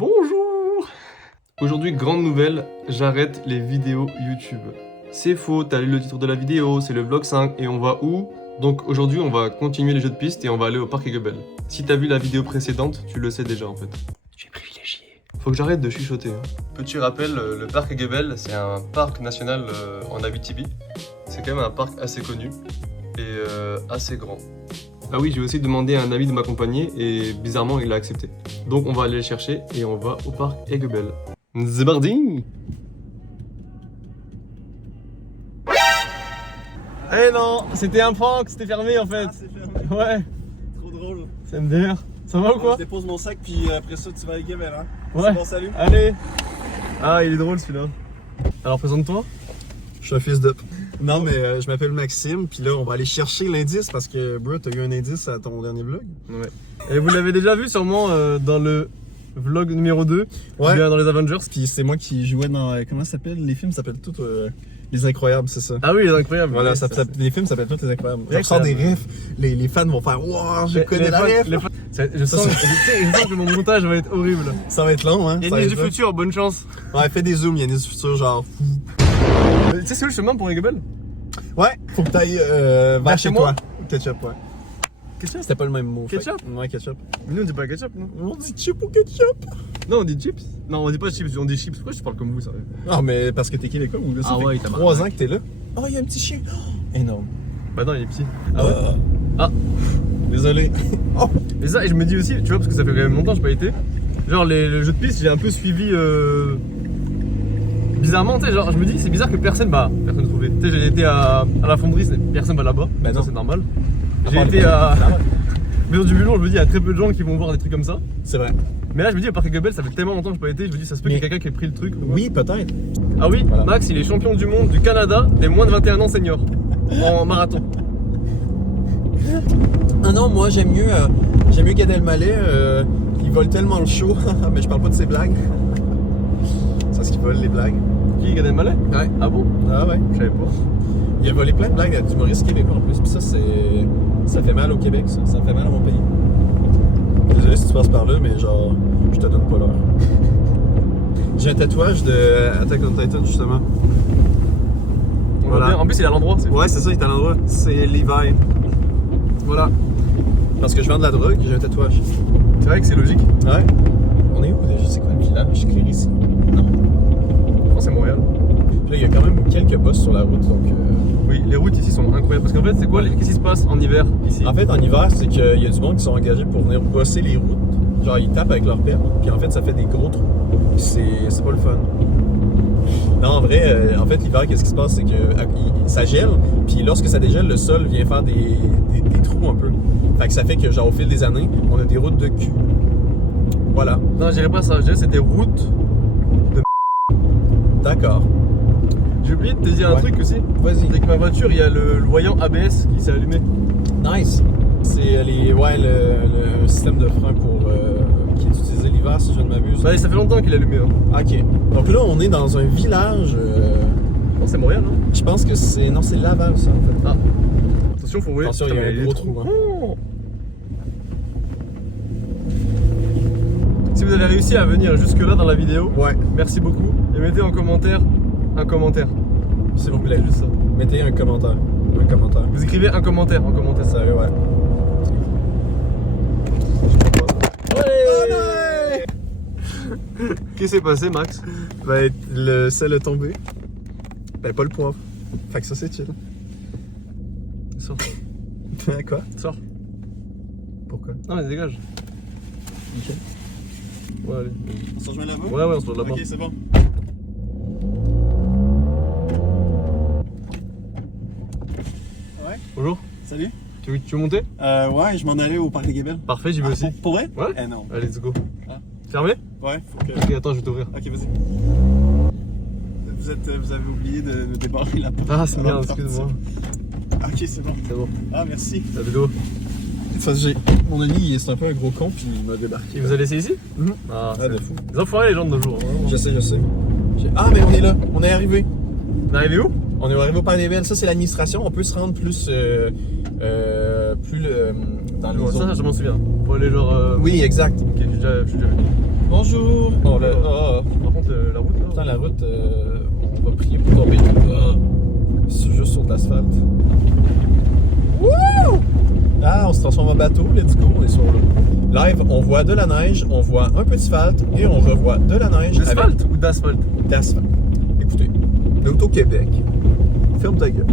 Bonjour! Aujourd'hui, grande nouvelle, j'arrête les vidéos YouTube. C'est faux, t'as lu le titre de la vidéo, c'est le vlog 5 et on va où? Donc aujourd'hui, on va continuer les jeux de piste et on va aller au parc Aiguebelle. Si t'as vu la vidéo précédente, tu le sais déjà en fait. Je suis privilégié. Faut que j'arrête de chuchoter. Petit rappel, le parc Aiguebelle, c'est un parc national en Abitibi. C'est quand même un parc assez connu et assez grand. Ah oui, j'ai aussi demandé à un ami de m'accompagner et bizarrement il a accepté. Donc on va aller le chercher et on va au parc Aiguebelle. C'est parti! Eh non, c'était un prank, c'était fermé en fait. Ah, c'est fermé. Ouais, Trop drôle. c'est MDR. Ça va ou quoi? Je dépose mon sac puis après ça tu vas à Aiguebelle, hein? Ouais. C'est bon, salut. Allez. Ah, il est drôle celui-là. Alors présente-toi. Je suis un fils d'up. Non mais je m'appelle Maxime puis là on va aller chercher l'indice parce que bro t'as eu un indice à ton dernier vlog. Ouais. Et vous l'avez déjà vu sûrement dans le vlog numéro 2, Ouais. bien dans les Avengers. Puis c'est moi qui jouais dans comment ça s'appelle? Les films s'appellent tous Les Incroyables, c'est ça. Ah oui, il est incroyable. Voilà, Ouais, les films s'appellent tous Les Incroyables. Ouais, Je sors des incroyable. refs, les fans vont faire wow, je connais Les la fans- ref. les fans- je sens que mon montage va être horrible. Ça va être long, hein? Ça va Yannis du être long. futur, bonne chance. Ouais, fais des zooms, Yannis du futur, genre. Tu sais c'est où le chemin pour Aiguebelle? Ouais, faut que t'ailles vers chez chez moi? toi. Ketchup, ouais. Ketchup? C'était pas le même mot. fait. Ketchup? Ouais, ketchup. Mais nous on dit pas ketchup, non? On dit chip ou ketchup? Non, on dit chips. Non, on dit pas chips, on dit chips. Pourquoi je parle comme vous, ça? Non, mais parce que t'es québécois ou là, ça Ah ouais, fait t'as 3 marre. ans que t'es là. Oh, il y a un petit chien. Oh, énorme. Bah non, il est petit. Ah ouais? Ah. Désolé. Oh. Et ça, et je me dis aussi, tu vois, parce que ça fait quand même longtemps que j'ai pas été. Genre, le jeu de piste, j'ai un peu suivi. Bizarrement, tu sais, genre, je me dis, c'est bizarre que personne trouvait. Tu sais, j'ai été à la fonderie, personne va là-bas. Bah Ça, non. c'est normal. À J'ai part été le- à. Ah, Maison du Bulon, je me dis, il y a très peu de gens qui vont voir des trucs comme ça. c'est vrai. Mais là, je me dis, au parc Aiguebelle, ça fait tellement longtemps que j'ai pas été, je me dis, ça se peut qu'il y ait quelqu'un qui ait pris le truc. ou quoi. Oui, peut-être. Ah oui, Voilà. Max, il est champion du monde du Canada des moins de 21 ans seniors en marathon. Ah non, moi, j'aime mieux Gad Elmaleh. Il vole tellement le show. Mais je parle pas de ses blagues. C'est parce qu'il vole les blagues. Qui, Gad Elmaleh? Ouais. Ah bon? Ah ouais. Je savais pas. Il a volé plein de blagues d'humoristes québécois en plus. Puis ça fait mal au Québec, ça. Ça fait mal à mon pays. Désolé si tu passes par là, mais genre, je te donne pas l'heure. J'ai un tatouage de Attack on Titan, justement. On Voilà. va bien. En plus, il est à l'endroit. Ouais, c'est ça, il est à l'endroit. C'est Levi. Voilà. Parce que je vends de la drogue, j'ai un tatouage. C'est vrai que c'est logique. Ouais. On est où déjà? C'est quoi le village? Clérisy? Non. Je pense que c'est Montréal. Puis là, il y a quand même quelques postes sur la route, donc... Oui, les routes ici sont incroyables. Parce qu'en fait, c'est quoi? Qu'est-ce qui se passe en hiver ici? En fait, en hiver, c'est qu'il y a du monde qui sont engagés pour venir bosser les routes. Genre, ils tapent avec leur pelle, puis en fait, ça fait des gros trous. Puis c'est pas le fun. Non, en vrai, en fait, l'hiver, qu'est-ce qui se passe? C'est que ça gèle, puis lorsque ça dégèle, le sol vient faire des trous un peu. Fait que ça fait que, genre, au fil des années, on a des routes de cul. Voilà. Non, je dirais pas ça. Je dirais que c'était route. D'accord. J'ai oublié de te dire un Ouais. truc aussi. Vas-y. Avec ma voiture, il y a le voyant ABS qui s'est allumé. Nice. C'est le système de frein pour qui est utilisé l'hiver, si je ne m'abuse. Bah, ça fait longtemps qu'il est allumé. Hein. Ok. Donc là, on est dans un village. Non, c'est Montréal, hein. Je pense que c'est. Non, c'est Laval, ça, en fait. Ah. Attention, faut rouler. Attention, il y a Putain, un mais gros est trop- trou, hein. Oh. Si vous avez réussi à venir jusque-là dans la vidéo, Ouais, merci beaucoup. Et mettez en commentaire un commentaire. s'il vous plaît. C'est juste ça. Mettez un commentaire. Un commentaire. Vous écrivez un commentaire en commentaire. Sérieux, ouais. Ouais. Qu'est-ce qui s'est passé, Max? Ben, le sel est tombé. Ben, pas le poivre. Fait que ça, c'est chill. Sors. Quoi? Sors. Pourquoi? Non, mais dégage. Ok. Ouais, allez. On se rejoint là-bas? Ouais, on se voit là-bas. Ok, c'est bon. Ouais, Bonjour. salut. Tu veux monter? Ouais, je m'en allais au parc Aiguebelle. Parfait, j'y vais aussi. Pour vrai? Ouais. Eh non. Allez, let's go. Ah. Fermé? Ouais, faut que. Ok, attends, je vais t'ouvrir. Ok, vas-y. Vous avez oublié de débarrer la porte. Ah, c'est avant bien, de partir. excuse-moi. Ok, c'est bon. C'est bon. Ah, merci. Let's go. Mon ami, c'est un peu un gros con, puis il m'a débarqué. Il vous a laissé ici? Mhm. Ah, Ah, de fou. les enfoirés, les gens de nos jours. Hein. Je sais. Ah, mais on est là. On est arrivé. On est arrivé où? On est arrivé au parc des Belles. Ça, c'est l'administration. On peut se rendre plus dans les Ça, zones. je m'en souviens. Pour aller genre. Oui, exact. Ok, je suis déjà venu. Bonjour. Oh là, Par contre, la route là. Putain, la route, on va prier pour tomber. C'est juste sur de l'asphalte. Wouh! Ah, on se transforme en bateau, let's go, on est sur l'eau. Live, on voit de la neige, on voit un peu d'asphalte et on revoit de la neige. D'asphalte ou d'asphalte? D'asphalte. Écoutez, l'Auto-Québec. Ferme ta gueule.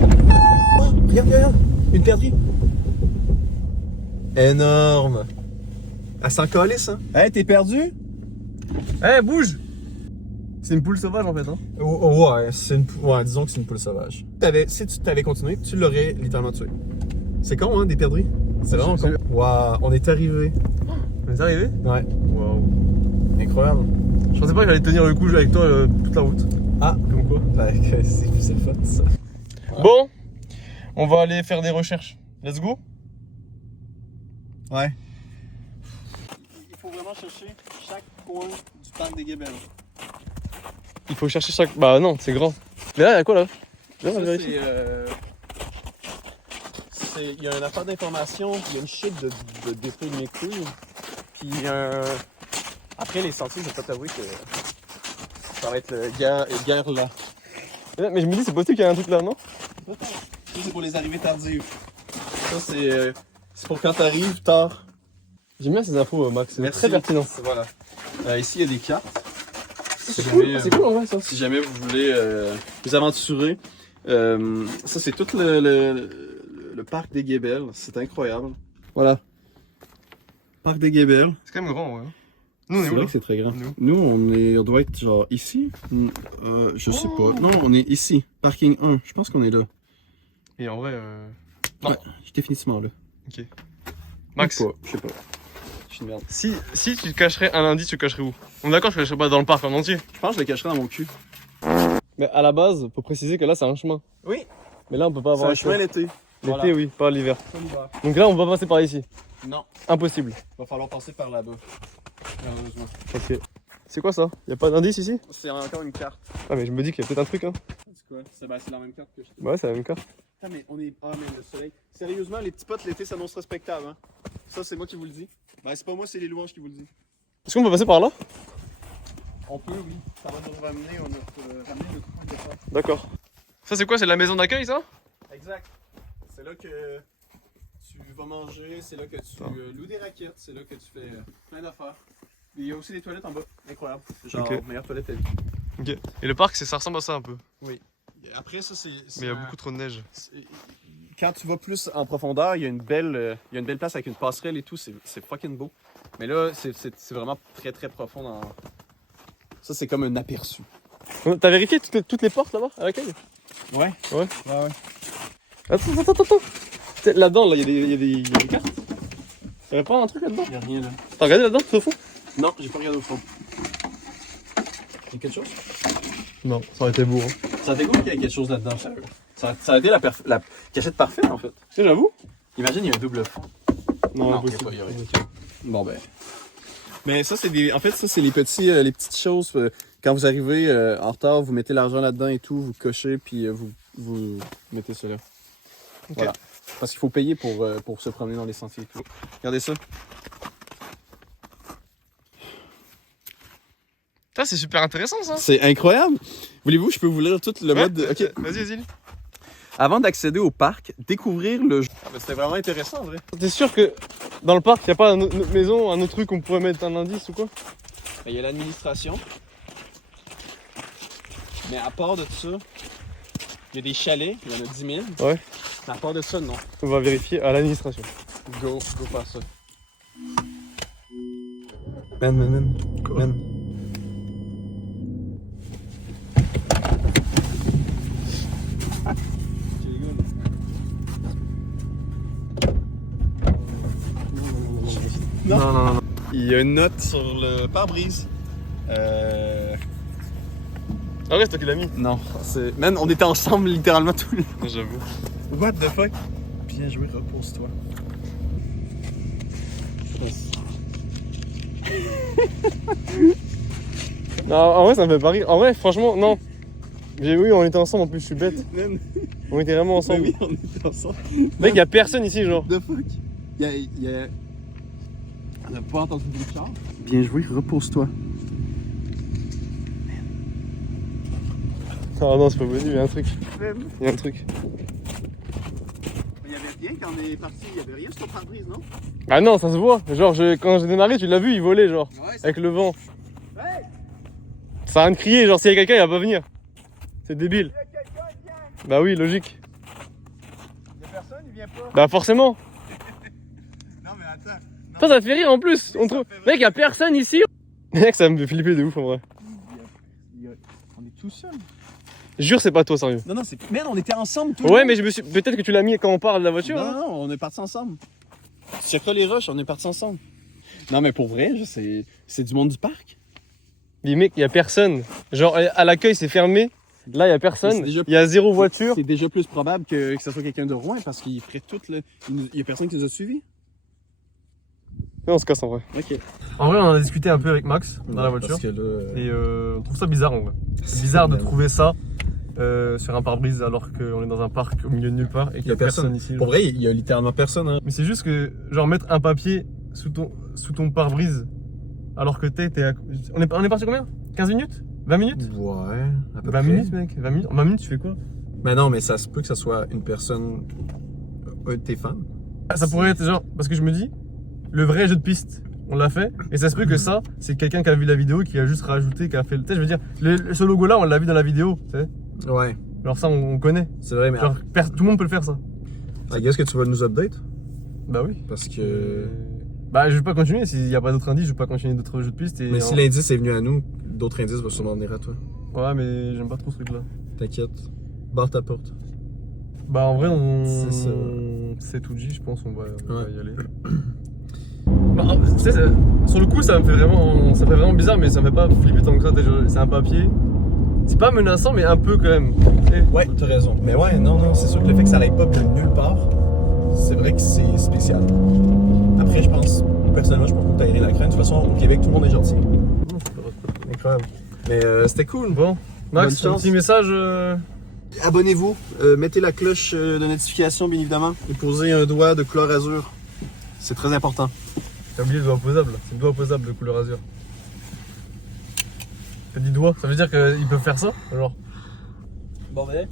Oh, regarde, regarde, une perdrix. Énorme. Elle s'en calisse, hein? Hey, t'es perdu? Eh, bouge! C'est une poule sauvage en fait, hein? Ouais, ouais, disons que c'est une poule sauvage. Si tu t'avais continué, tu l'aurais littéralement tué. C'est con, hein, des perdrix? C'est vraiment con. Waouh, on est arrivé. On est arrivé? Ouais. Waouh. Incroyable. Je pensais pas que j'allais tenir le coup avec toi toute la route. Ah, Comme quoi? bah, c'est le fun, ça. Bon, on va aller faire des recherches. Let's go? Ouais. Il faut vraiment chercher chaque coin du parc des Guébels. Il faut chercher chaque... Bah non, c'est grand. Mais là, il y a quoi là? Là, on va Ça, vérifier. il y a une affaire d'information, il y a une chute de dépôt de métaux, puis il y a un... Après les sentiers, je vais pas t'avouer que ça va être guerre là. Mais je me dis, c'est possible qu'il y ait un truc là, non? Ça, c'est pour les arrivées tardives. Ça, c'est pour quand t'arrives tard. J'aime bien ces infos, Max. C'est Merci. très pertinent. Voilà. Ici, il y a des cartes. C'est cool, c'est cool en vrai ça. Si jamais vous voulez vous aventurer, ça c'est tout le parc des Guébels, c'est incroyable. Voilà. Parc des Guébels. C'est quand même grand, ouais. Nous, on est où là? C'est très grand. Nous. Nous, on doit être genre ici. Je sais pas. Non, on est ici. Parking 1. Je pense qu'on est là. Et en vrai, Non. Ouais, définitivement là. Ok. Max, Je sais pas. Je suis une merde. si tu cacherais un indice, tu le cacherais où? On est d'accord, je le cacherais pas dans le parc en entier. Je pense que je le cacherai dans mon cul. Mais à la base, faut préciser que là, c'est un chemin. Oui. Mais là, on peut pas C'est avoir un chemin l'été. L'été, Voilà. oui, pas l'hiver. Donc là, on va passer par ici. Non. Impossible. Va falloir passer par là-bas. Malheureusement. Ok. C'est quoi ça? Y a pas d'indice ici? C'est encore une carte. Ah, mais je me dis qu'il y a peut-être un truc, hein. C'est quoi? C'est la même carte que je t'ai. Ouais, c'est la même carte. Putain, mais on est. Ah, mais le soleil. Sérieusement, les petits potes, l'été s'annonce respectable, hein. Ça, c'est moi qui vous le dis. Ben, c'est pas moi, c'est les louanges qui vous le disent. Est-ce qu'on peut passer par là? On peut, oui. Ça va nous ramener notre point de départ. D'accord. Ça, c'est quoi? C'est la maison d'accueil, ça? Exact. C'est là que tu vas manger, c'est là que tu loues des raquettes, c'est là que tu fais plein d'affaires. Il y a aussi des toilettes en bas. Incroyable. Genre, meilleure toilette à vie. Ok. Et le parc, ça ressemble à ça un peu. Oui. Après, ça, c'est. Mais il y a beaucoup trop de neige. Quand tu vas plus en profondeur, il y a une belle place avec une passerelle et tout, c'est fucking beau. Mais là, c'est vraiment très très profond dans. Ça, c'est comme un aperçu. T'as vérifié toutes les portes là-bas à l'accueil? Ouais. Ouais. Ouais. Attends. Là-dedans, là, il y a des cartes. Y'avait pas un truc là-dedans? Y'a rien là. T'as regardé là-dedans, tout au fond? Non, j'ai pas regardé au fond. Y'a quelque chose? Non, ça aurait été beau. Hein. Ça a été cool qu'il y ait quelque chose là-dedans, sérieux. Ça a été la cachette parfaite en fait. Tu sais, j'avoue? Imagine, il y a un double fond. Non, il y a rien. Bon ben. Mais ça, c'est les petites choses. Quand vous arrivez en retard, vous mettez l'argent là-dedans et tout, vous cochez, puis vous mettez cela. Okay. Voilà. Parce qu'il faut payer pour se promener dans les sentiers et tout. Regardez ça. Ça, c'est super intéressant, ça. C'est incroyable. Voulez-vous, je peux vous lire tout le mode. Ok. Vas-y. Avant d'accéder au parc, découvrir le jeu. C'était vraiment intéressant, en vrai. T'es sûr que dans le parc, il n'y a pas une autre maison, un autre truc où on pourrait mettre un indice ou quoi? Il y a l'administration. Mais à part de ça, il y a des chalets, il y en a 10 000. Ouais. Mais à part de ça, non. On va vérifier à l'administration. Go faire ça. Man. Quoi? Man. Non. Il y a une note sur le pare-brise. Ah ouais, c'est toi qui l'as mis. Non, c'est. Man, on était ensemble littéralement tout le long. J'avoue. What the fuck? Bien joué, repose-toi. Non, en vrai, ça me fait pas rire. En vrai, franchement, non. Oui, on était ensemble en plus, je suis bête. Man, On était vraiment ensemble. oui, on était ensemble. Mec, y'a personne ici, genre. What the fuck? On a pas entendu le bruit de char. Bien joué, repose-toi. Ah non, c'est pas venu, il y a un truc. Il y a un truc. Il y avait rien quand on est parti, il y avait rien sur ton pare-brise, non? Ah non, ça se voit. Genre, quand j'ai démarré, tu l'as vu, il volait, genre. Ouais, Avec le vent. Ouais. Ça a rien de crier, genre, s'il y a quelqu'un, il va pas venir. C'est débile. Il y a quelqu'un, il vient. Bah oui, logique. Il y a personne, il vient pas. Bah forcément. Non, mais attends. Non. Ça te fait rire en plus. Oui, On ça trouve... me fait Mec, y a personne ici. Mec, ça me fait flipper de ouf en vrai. On est tout seuls. Jure, c'est pas toi, sérieux. Non, non, c'est. Merde, on était ensemble tout Ouais, mais peut-être que tu l'as mis quand on parle de la voiture. Non, hein. non, on est partis ensemble. Tu checkeras les rushs, on est partis ensemble. Non, mais pour vrai, c'est du monde du parc. Mais mec, y a personne. Genre, à l'accueil, c'est fermé. Là, y a Mais personne. c'est déjà- Y a zéro voiture. C'est déjà plus probable que ce soit quelqu'un de Rouen parce qu'il ferait tout le. Il y a personne qui nous a suivis. Non, on se casse en vrai. Ok. En vrai, on en a discuté un peu avec Max dans la voiture. Parce que là. Et on trouve ça bizarre en vrai. C'est bizarre de trouver ça sur un pare-brise alors qu'on est dans un parc au milieu de nulle part et qu'il y a personne ici. Pour vrai, il y a littéralement personne. Hein. Mais c'est juste que, genre, mettre un papier sous ton pare-brise alors que on est parti combien? 15 minutes? 20 minutes? Ouais, à peu 20 près. minutes, mec. 20 minutes? En 20 minutes, tu fais quoi? Mais non, mais ça se peut que ça soit une personne. Un de tes fans. Ah, ça pourrait être genre, parce que je me dis, le vrai jeu de piste, on l'a fait, et ça se peut que ça, c'est quelqu'un qui a vu la vidéo et qui a juste rajouté, qui a fait le. Tu sais, je veux dire, ce logo-là, on l'a vu dans la vidéo, tu sais. Ouais, Alors ça, on connaît. c'est vrai, mais. Genre, tout le monde peut le faire, ça. Est-ce que tu vas nous update? Bah oui. Parce que. Bah, je vais pas continuer. S'il y a pas d'autres indices, je vais pas continuer d'autres jeux de piste. Et Mais si l'indice est venu à nous, d'autres indices vont sûrement venir à toi. Ouais, mais j'aime pas trop ce truc-là. T'inquiète. Barre ta porte. Bah, en vrai, C'est ça. c'est tout dit, je pense, on va y aller. Bah, tu sais, sur le coup, ça fait vraiment bizarre, mais ça me fait pas flipper tant que ça. Déjà, c'est un papier. C'est pas menaçant, mais un peu quand même. Tu sais. Ouais, t'as raison. Mais ouais, non, c'est sûr que le fait que ça n'aille pas de nulle part, c'est vrai que c'est spécial. Après, je pense, personnellement, je pense que t'as la crainte. De toute façon, au Québec, tout le monde est gentil. Incroyable. Mais c'était cool. Bon, Max, Bonne un chance. petit message. Abonnez-vous, mettez la cloche de notification, bien évidemment, et posez un doigt de couleur azur. C'est très important. T'as oublié le doigt opposable. C'est le doigt opposable de couleur azur. T'as dit doigt, ça veut dire qu'ils peuvent faire ça? Genre. Bon, ben.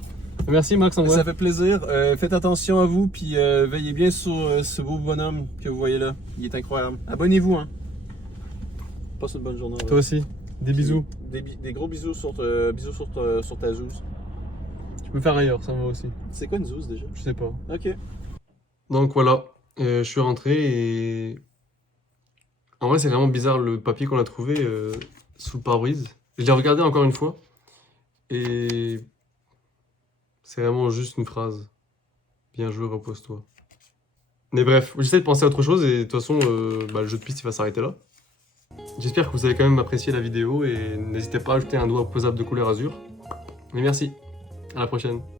Merci Max, en vrai. Ça fait plaisir. Faites attention à vous, puis veillez bien sur ce beau bonhomme que vous voyez là. Il est incroyable. Abonnez-vous, hein. Passe une bonne journée. Toi aussi. Des bisous. Des gros bisous sur ta zouze. Tu peux faire ailleurs, ça me va aussi. C'est quoi une zouze déjà? Je sais pas. Ok. Donc voilà, je suis rentré et. En vrai, c'est vraiment bizarre le papier qu'on a trouvé sous le pare-brise. Je l'ai regardé encore une fois et. C'est vraiment juste une phrase. Bien joué, repose-toi. Mais bref, j'essaie de penser à autre chose et de toute façon, le jeu de piste il va s'arrêter là. J'espère que vous avez quand même apprécié la vidéo et n'hésitez pas à ajouter un doigt opposable de couleur azur. Mais merci, à la prochaine.